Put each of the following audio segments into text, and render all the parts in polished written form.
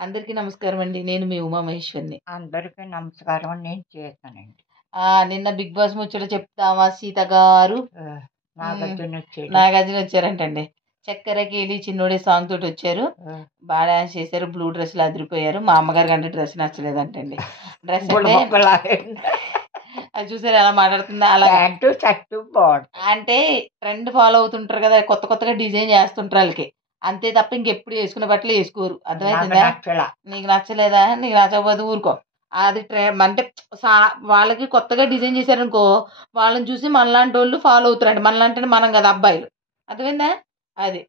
అందరికీ నమస్కారం అండి. నేను మీ ఉమామహేశ్వరిని. అందరికీ నమస్కారం. నేను చేశానండి. నిన్న 'బిగ్ బాస్' ముచ్చట చెప్తామా సీత గారు హ్మ్. నాగార్జున వచ్చాడు. నాగార్జున వచ్చారంటండి. 'చక్కెర కేళి చిన్నోడే' సాంగ్ తోటొచ్చారు. ఆ, బా డాన్స్ చేశారు. బ్లూ డ్రెస్‌లో అదిరిపోయారు. మా అమ్మగారికంటే డ్రెస్ నచ్చలేదంటండి. డ్రెస్ అంటే బుడబుక్కలాగా అది చూసారా ఎలా మాట్లాడుతుందో అలాగా. ప్యాంటు షర్టు బాగుంటుంది. అంటే ట్రెండ్ ఫాలో అవుతుంటారు కదా! కొత్త కొత్తగా డిజైన్ చేస్తుంటారు ఆళ్ళకి. అంతే తప్ప ఇంకెప్పుడు యేసుకునే బట్టలు యేసుకోరు. నాకు అర్థమైతుందా? నచ్చలా. నీకు నచ్చలేదా? నీకు నచ్చకపోతే ఊరుకో. అది అంటే సా వాళ్ళకి కొత్తగా డిజైన్ చేశారనుకో, వాళ్ళని చూసి మనలాంటోళ్ళు ఫాలో అవుతారంట. మనలాంటంటే మనం కాదు అబ్బాయిలు. అర్థమైందా? అది.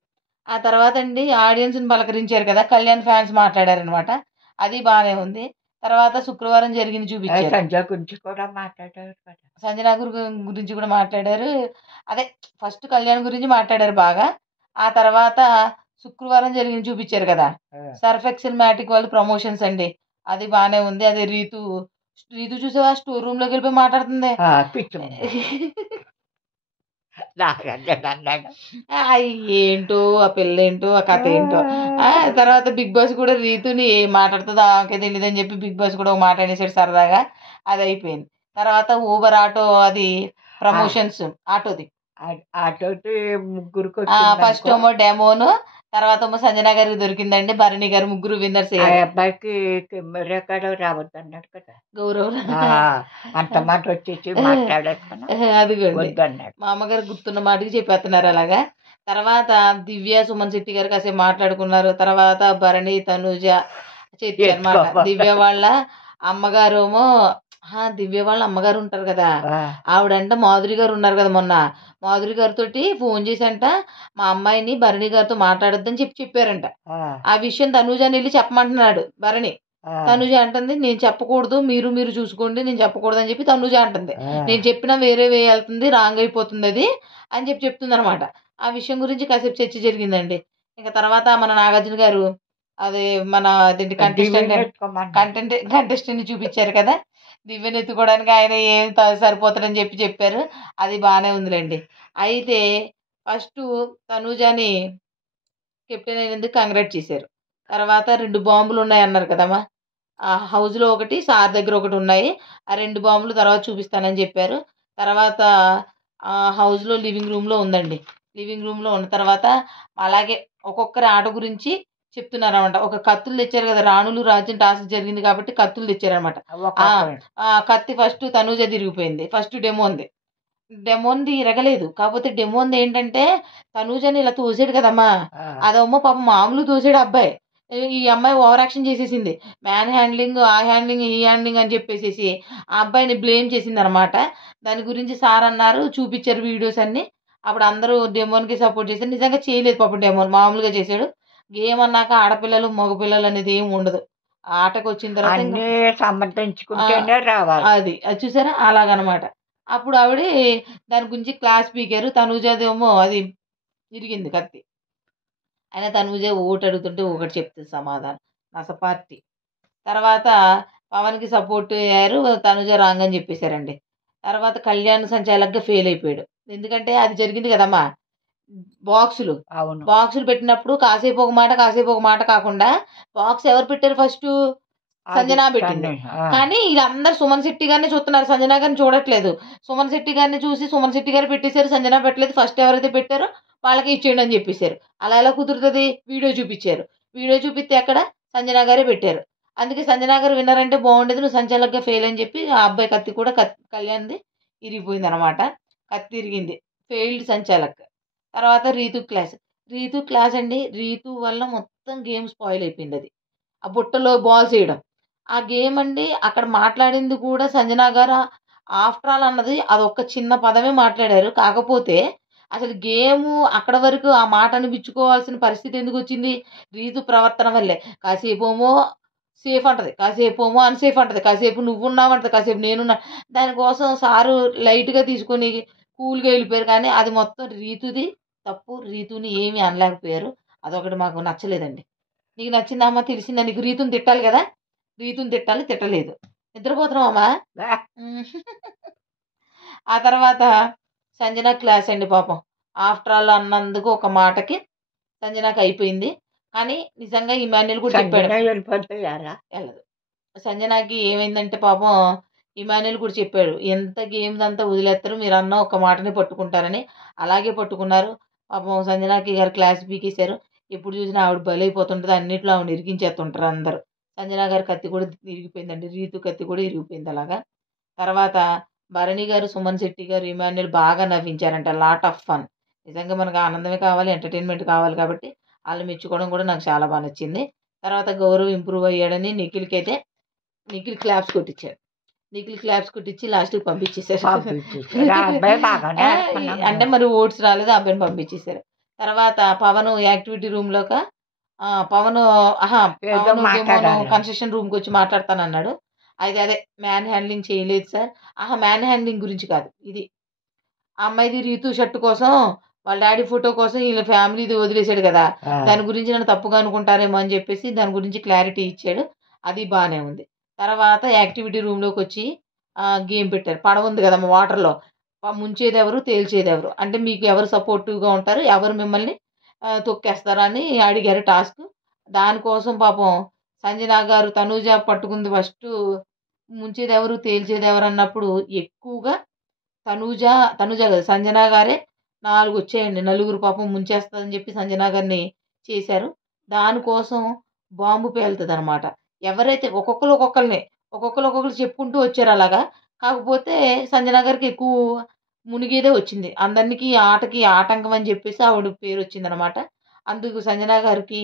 ఆ తర్వాతండి ఆడియన్స్‌ని పలకరించారు కదా! కళ్యాణ్ ఫ్యాన్స్ మాట్లాడారనమాట. అది బానే ఉంది. తర్వాత శుక్రవారం జరిగింది చూపిచ్చారు. సంజయ్ గురించి కూడా మాట్లాడారు కదా. సంజన గురించి కూడా మాట్లాడారు. అదే ఫస్ట్ కళ్యాణ్ గురించి మాట్లాడారు బాగా. ఆ తర్వాత శుక్రవారం జరిగింది చూపిచ్చారు కదా! ఆ, సర్ఫ్ ఎక్సెల్ మ్యాటిక్ వాళ్ళు ప్రమోషన్స్ అండి. అది బానే ఉంది. అదే రీతు చూసావా స్టోర్ రూమ్‌లోకెళ్ళిపోయి మాట్లాడుతుంది. పిచ్చి ముందు. నాగార్జున అన్నాడు. ఏంటో ఆ పిల్లేంటో, ఆ కథేంటో. తర్వాత 'బిగ్ బాస్' కూడా రీతుని ఏం మాట్లాడుతదో ఆమెకే తెలీదని చెప్పి 'బిగ్ బాస్' కూడా ఒక మాట అనేసాడు సరదాగా. అదయిపోయింది. తర్వాత ఊబర్ ఆటో అది ప్రమోషన్స్ ఆటోది. అటోటి ముగ్గురికి ఫస్ట్ వచ్చిందనుకో. ఏమో డెమోను, తర్వాతేమో సంజన గారికి దొరికిందండి. భరణి గారు ముగ్గురు విన్నర్స్ ఆ అయ్యారు. అబ్బాయికి కెమెరా కాడ రావద్దన్నాడు కదా. గౌరవ్ అంత మాట వచ్చేసి మాట్లాడేసుకున్నా అదిగోండి. వద్దన్నాడు. మా అమ్మగారు గుర్తున్న మాటకి చెప్పేస్తున్నారు అలాగా. తర్వాత దివ్య, సుమన్ శెట్టి గారు కాసేపు మాట్లాడుకున్నారు. తర్వాత భరణి, తనూజ చర్చ అనమాట. ఎత్తుకోబా. దివ్య వాళ్ళ అమ్మగారేమో దివ్య వాళ్ళ అమ్మగారు ఉంటారు కదా! ఆ, ఆవిడంట మాధురి గారు ఉన్నారు కదా మొన్న. మాధురి గారితోటి ఫోను చేసంట మా అమ్మాయిని భరణి గారితో మాట్లాడొద్దని చెప్పారంట. ఆ, ఆ విషయం తనూజనెళ్లి చెప్పమంటున్నాడు భరణి. ఆ, తనుజ అంటుంది నేను చెప్పకూడదు. మీరు చూసుకోండి. నేను చెప్పకూడదని చెప్పి తనుజ అంటుంది. ఆ. నేను చెప్పినా వేరే వే ఎళ్తుంది. రాంగ్ అయిపోతుందది అని చెప్తుందనమాట. ఆ విషయం గురించి కాసేపు చర్చ జరిగిందండి. ఇంక తర్వాత మన నాగార్జున గారు అది మన అదేంటి దివ్యని ఎత్తుకోమన్నాడు. కంటెస్టెంట్‌ని చూపిచ్చారు కదా! దివ్యని ఎత్తుకోవడానికి ఆయన ఏం సరిపోతాడని చెప్పారు. అది బానే ఉందిలెండి. అయితే ఫస్టు తనూజని కెప్టెన్ అయినందుకు కంగ్రాట్ చేశారు. తర్వాత 2 బాంబులున్నాయన్నారు కదమ్మా! హౌస్‌లో ఒకటి, సార్ దగ్గర ఒకటున్నాయి. ఆ 2 బాంబులు తర్వాత చూపిస్తానని జెప్పారు. తర్వాత హౌస్‌లో లివింగ్ రూమ్‌లో ఉందండి. లివింగ్ రూమ్‌లో ఉన్న తర్వాత అలాగే ఒక్కొక్కరి ఆట గురించి చెప్తున్నారనమాట. ఒక కత్తులు తెచ్చారు గదా! రాణులు రాజ్యం టాస్క్ జరిగింది కాబట్టి కత్తులు తెచ్చారనమాట. ఆ! ఒక్కొక్కరు. కత్తి ఫస్ట్ తనూజ తిరిగిపోయింది. ఫస్ట్ డెమోన్‌ది. డెమోన్‌ది ఇరగలేదు. కాపోతే డెమోన్‌ది ఏంటంటే తనూజని ఇలా తోసాడు కదమ్మా! ఆ, అదేమో పాపం మామూలుగా తోసాడు ఆ అబ్బాయి. ఈ అమ్మాయి ఓవర్ యాక్షన్ చేసేసింది. మ్యాన్ హ్యాండ్లింగ్, ఆ హ్యాండ్లింగ్, ఈ హ్యాండ్లింగ్ అని చెప్పేసేసి ఆ అబ్బాయిని బ్లేమ్ చేసిందనమాట. దాని గురించి సార్ అన్నారు. చూపిచ్చారు వీడియోస్ అన్నీ. అప్పుడు అందరూ డెమోన్‌కి సపోర్ట్ చేశారు. నిజంగా చేయలేదు పాపం డెమోన్. మామూలుగా చేశాడు. గేమ్ అన్నాక ఆడపిల్లలు, మగపిల్లలు అనేది ఏమి ఉండదు. ఆటకొచ్చిన తర్వాత అన్నీ ఆ! సమర్థించుకుంటేనే రావాలి. అది చూసారా? అలాగనమాట. అప్పుడు దాని గురించి క్లాస్ పీకారు. తనూజదేమో అది ఇరిగింది కత్తి. అయినా తనూజ ఒకటడుగుతుంటే ఒకటి చెప్తది సమాధానం. నసపార్టీ. తర్వాత పవన్‌కి సపోర్ట్ అయ్యారు. తనుజ రాంగ్ అని చెప్పేసారండి. తర్వాత కళ్యాణ్ సంచాలక్‌గా ఫెయిల్ అయిపోయాడు. ఎందుకంటే అది జరిగింది కదమ్మా! బాక్సులు. అవును. బాక్సులు పెట్టినప్పుడు కాసేపు ఒక మాట, కాసేపు ఒక మాట కాకుండా బాక్స్ ఎవరు పెట్టారు ఫస్టు? అది సంజన పెట్టింది. ఆ, కానీ ఈళ్ళందరూ సుమన్ శెట్టి గారినే చూస్తున్నారు. సంజన గారిని చూడట్లేదు. సుమన్ శెట్టి గారిని చూసి సుమన్ శెట్టి గారు పెట్టేసారు. సంజన పెట్టలేదు. ఫస్ట్ ఎవరైతే పెట్టారో వాళ్ళకే ఇచ్చేయండి అని చెప్పేసారు. అలా ఎలా కుదురుతది? వీడియో చూపిచ్చారు. వీడియో చూపిత్తే ఎక్కడ? సంజన గారే పెట్టారు. అందుకే సంజన గారు విన్నర్ అంటే బావుండేది. నువ్వు సంచాలక్‌గా ఫెయిల్ అని చెప్పి ఆ అబ్బాయి కత్తి కూడా కళ్యాణ్‌ది ఇరిగిపోయిందనమాట. కత్తి ఇరిగింది. ఫెయిల్డ్ సంచాలక్. తర్వాత రీతు క్లాస్ అండి. రీతు వల్ల మొత్తం గేమ్ స్పాయిల్ అయిపోయిందది. ఆ బుట్టలో బాల్స్ ఎయడం. ఆ గేమ్ అండి అక్కడ మాట్లాడింది కూడా సంజన గారు ఆఫ్టర్ ఆల్ అన్నది అదొక్క చిన్న పదమే మాట్లాడారు. కాకపోతే అసలు గేము అక్కడ వరకు ఆ మాట అనిపించుకోవాల్సిన పరిస్థితి ఎందుకొచ్చింది? రీతు ప్రవర్తన వల్లే. కాసేపేమో సేఫ్ అంటది. కాసేపేమో అన్‌సేఫ్ అంటది. కాసేపు నువ్వున్నావంటది. కాసేపు నేనున్నా దానికోసం సారు లైట్‌గా తీసుకొని కూల్‌గా ఎళ్ళిపోయారు. కానీ అది మొత్తం రీతుది తప్పు. రీతుని ఏమి అనలేకపోయారు. అదొకటి మాకు నచ్చలేదండి. నీకు నచ్చిందా అమ్మ? తెలిసిందా నీకు? రీతుని తిట్టాలి గదా! రీతుని తిట్టాలి. తిట్టలేదు. నిద్రపోతున్నావమ్మా? లే, హ్మ్. ఆ తర్వాత సంజన క్లాస్ అండి పాపం. ఆఫ్టర్ ఆల్ అన్నందుకు ఒక మాటకి సంజనకయిపోయింది. కానీ నిజంగా ఇమాన్యుల్ కూడా చెప్పాడు. సంజన వెళ్ళిపోతే ఎలా వెళ్ళదు. సంజనాకి ఏమైందంటే పాపం ఇమాన్యుల్ కూడా చెప్పాడు. ఎంత గేమ్స్ అంతా వదిలేస్తారు మీరన్న ఒక మాటని పట్టుకుంటారని. అలాగే పట్టుకున్నారు. పాపం సంజనాకి గారు క్లాస్ పీకేశారు. ఎప్పుడు చూసినా ఆవిడ బలైపోతుంటది. అన్నిట్లో ఆవిడని ఇరికించేస్తుంటారు అందరూ. సంజన గారి కత్తి కూడా ఇరిగిపోయిందండి. రీతు కత్తి కూడా ఇరిగిపోయింది అలాగా. తర్వాత భరణి గారు, సుమన్ శెట్టి గారు, ఇమాన్యుల్ బాగా నవ్వించారంట. Lot of fun. నిజంగా మనకు ఆనందమే కావాలి, ఎంటర్‌టైన్‌మెంట్ కావాలి కాబట్టి ఆళ్ళు మెచ్చుకోవడం కూడా నాకు చాలా బా నచ్చింది. తర్వాత గౌరవ్ ఇంప్రూవ్ అయ్యాడని నిఖిల్ క్లాప్స్ కొట్టిచ్చాడు. నిఖిల్ క్లాప్స్ కొట్టిచ్చి లాస్ట్‌కి పంపించేశారు. పంపించేసారు. ఆ అబ్బాయి బాగానే ఆ! ఆడుతున్నాడు. అంటే మరి ఓట్స్ రాలేదు. ఆ అబ్బాయిని పంపించేశారు. తర్వాత పవన్ యాక్టివిటీ రూమ్‌లోక పవన్ ఏదో పవన్ మాట్లాడాలి. కన్స్ట్రక్షన్ రూమ్‌కొచ్చి మాట్లాడతానన్నాడు. అయితే అదే మ్యాన్ హ్యాండ్లింగ్ చేయలేదు సార్. మ్యాన్ హ్యాండ్లింగ్ గురించి కాదు. ఇది ఆ అమ్మాయిది రీతు షర్ట్ కోసం వాళ్ళ డ్యాడీ ఫోటో కోసం ఈళ్ళ ఫ్యామిలీది వదిలేసాడు కదా! ఆ, దాని గురించి నన్ను తప్పుగా అనుకుంటారేమో అని చెప్పేసి దాని గురించి క్లారిటీ ఇచ్చాడు. అది బానే ఉంది. తర్వాత యాక్టివిటీ రూమ్‌లోకొచ్చి గేమ్ పెట్టారు. పడవ ఉంది కదమ్మా వాటర్‌లో. ముంచేదెవరు? తేల్చేదెవరు? అంటే మీకు ఎవరు సపోర్టివ్‌గా ఉంటారు? ఎవరు మిమ్మల్ని తొక్కేస్తారు అని అడిగారు టాస్క్. దానికోసం పాపం సంజన గారు తనూజ పట్టుకుంది ఫస్టు ముంచేదెవరు? తేల్చేదెవరు అన్నప్పుడు ఎక్కువగా తనూజ తనూజ కాదు సంజన గారే 4 వచ్చాయండి. నలుగురు పాపం ముంచేస్తదని చెప్పి సంజన గారిని చేశారు. దానికోసం బాంబు పేలుతదనమాట. ఎవరైతే ఒక్కొక్కళ్ళు చెప్పుకుంటూ వచ్చారు అలాగా. కాకపోతే సంజన గారికి ఎక్కువ మునిగేదే వచ్చింది. అందరికి ఆటకి ఆటంకం అని చెప్పేసి ఆవిడ పేరొచ్చిందనమాట. అందుకు సంజన గారికి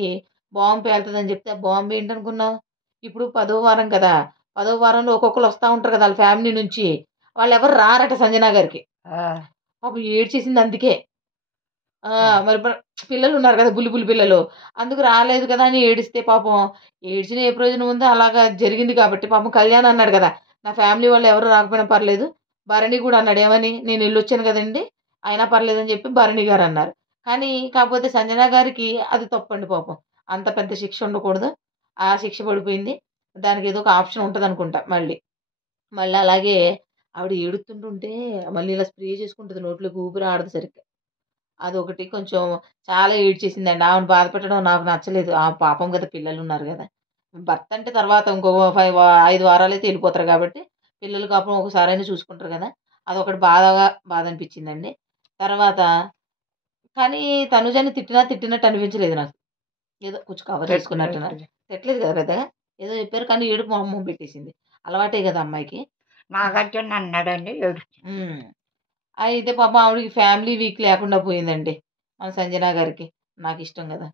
బాంబు పేలుతదని చెప్తే, ఆ బాంబు ఏంటనుకున్నావు? ఇప్పుడు 10వ వారం కదా! 10వ వారంలో ఒక్కొక్కళ్ళు వస్తా ఉంటారు కదా! ఆళ్ళ ఫ్యామిలీ నుంచి. వాళ్ళెవరు రారట సంజన గారికి. ఆ, పాపం ఏడ్చేసింది అందుకే. ఆ! ఆ. మరి పిల్లలున్నారు కదా! బుల్లి పిల్లలు. అందుకు రాలేదు కదా! అని ఏడిస్తే పాపం ఏడ్చిన ఏ ప్రయోజనం ఉంది? అలాగా జరిగింది కాబట్టి పాపం కళ్యాణ్ అన్నాడు కదా! నా ఫ్యామిలీ వాళ్ళు ఎవరు రాకపోయినా పర్లేదు. భరణి కూడా అన్నాడు ఏమని? నేను ఎళ్ళొచ్చాను కదండీ! అయినా పర్లేదని చెప్పి భరణి గారన్నారు. కానీ కాపోతే సంజన గారికి అది తప్పండి పాపం. అంత పెద్ద శిక్ష ఉండకూడదు. ఆ శిక్ష పడిపోయింది. దానికేదో ఒక ఆప్షన్ ఉంటదనుకుంటా మళ్ళీ. మళ్ళీ అలాగే ఆవిడ ఏడుతుంటుంటే మళ్ళీ ఇలా స్ప్రే చేసుకుంటది నోట్లోకి ఊపిరి ఆడదు సరిగ్గా. అదొకటి కొంచెం చాలా ఏడ్చేసిందండి. ఆమెను బాధ పెట్టడం నాకు నచ్చలేదు. పాపం గదా! పిల్లలున్నారు గదా! భర్త అంటే తర్వాత ఇంకో 5 వారాలైతే ఎళ్ళిపోతారు గాబట్టి, పిల్లలు పాపం ఒకసారైనా చూసుకుంటారు గదా! అదొకటి బాధనిపించిందండి. తర్వాత కానీ తనుజని తిట్టినట్టు అనిపించలేదు నాకు. ఏదో కొంచెం కవర్ చేసుకున్నట్టున్నారు. తిట్టలేదు కదా పెద్దగా. ఏదో చెప్పారు కానీ ఏడుపు మొహం పెట్టేసింది. అలవాటే గదా అమ్మాయికి. నాగార్జున అన్నాడండి ఏడు. హ్మ్. అయితే పాపం ఆవిడకి ఫ్యామిలీ వీక్ లేకుండా పోయిందండి. మన సంజన గారికి. నాకిష్టం గదా!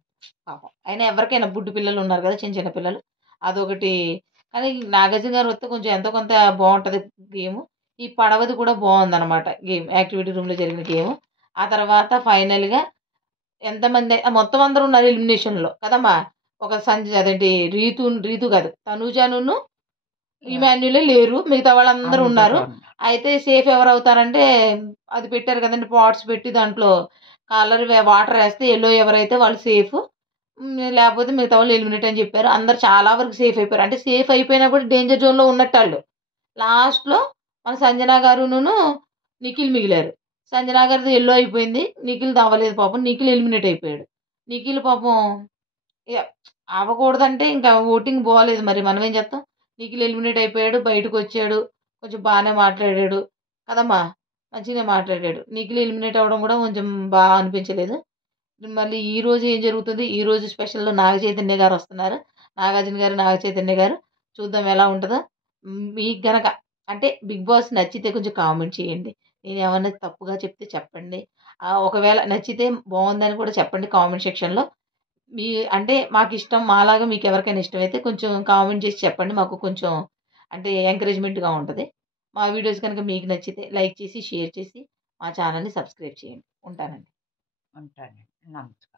పాపం. అయినా ఎవరికైనా బుడ్డి పిల్లలున్నారు గదా! చిన్న చిన్న పిల్లలు. అదొకటి కానీ నాగార్జున గారు వస్తే కొంచెం ఎంతో కొంత బావుంటది గేము. ఈ పడవది కూడా బావుందనమాట గేమ్. యాక్టివిటీ రూమ్‌లో జరిగిన గేము. ఆ తర్వాత ఫైనల్‌గా ఎంతమంది మొత్తం అందరూ ఉన్నారు ఎలిమినేషన్‌లో కదమ్మా! ఒక అదేంటి రీతు కాదు. తనూజానును ఇమాన్యులే లేరు. మిగతా వాళ్ళందరూ ఉన్నారు. అందరూ. అయితే సేఫ్ ఎవరవుతారంటే అది పెట్టారు కదండీ! పాట్స్ పెట్టి దాంట్లో వాటర్ ఏస్తే యెల్లో ఎవరైతే వాళ్ళు సేఫ్. లేకపోతే మిగతా వాళ్ళు ఎలిమినేట్ అని చెప్పారు. అందరూ చాలా వరకు సేఫ్ అయిపోయారు. అంటే సేఫ్ అయిపోయినా కూడా డేంజర్ జోన్‌లో ఉన్నట్టాళ్ళు. లాస్ట్‌లో మన సంజన గారునును నిఖిల్ మిగిలారు. సంజన గారిది యెల్లో అయిపోయింది. నిఖిల్‌ది అవ్వలేదు పాపం. నిఖిల్ ఎలిమినేట్ అయిపోయాడు. నిఖిల్ పాపం ఇగ అవ్వకూడదంటే ఇంకా ఓటింగ్ బాలేదు. మరి మనమేం చేత్తాం? నిఖిల్ ఎలిమినేట్ అయిపోయాడు. బయటకొచ్చాడు. కొంచెం బానే మాట్లాడాడు. కదమ్మా! మంచిగానే మాట్లాడాడు. నిఖిల్ ఎలిమినేట్ అవ్వడం కూడా కొంచెం అనిపించలేదు. మళ్ళీ ఈరోజు ఏం జరుగుతది? ఈరోజు స్పెషల్‌లో నాగ చైతన్య గారొస్తున్నారు. నాగార్జున గారు, నాగ చైతన్య గారు. చూద్దాం ఎలా ఉంటదో. మీకు గనక అంటే 'బిగ్ బాస్' నచ్చితే కొంచెం కామెంట్ చేయండి. నేనేమన్నా తప్పుగా చెప్తే చెప్పండి. ఒకవేళ నచ్చితే బావుందని కూడా చెప్పండి కామెంట్ సెక్షన్‌లో. మీ అంటే మాకిష్టం మాలాగా మీకెవరికైనా ఇష్టమైతే కొంచెం కామెంట్ చేసి చెప్పండి. మాకు కొంచెం అంటే ఎంకరేజ్‌మెంట్‌గా ఉంటది. మా వీడియోస్ కనుక మీకు నచ్చితే లైక్ చేసి, షేర్ చేసి మా ఛానెల్‌ని సబ్స్క్రైబ్ చేయండి. ఉంటానండి. ఉంటాను. నమస్కారం.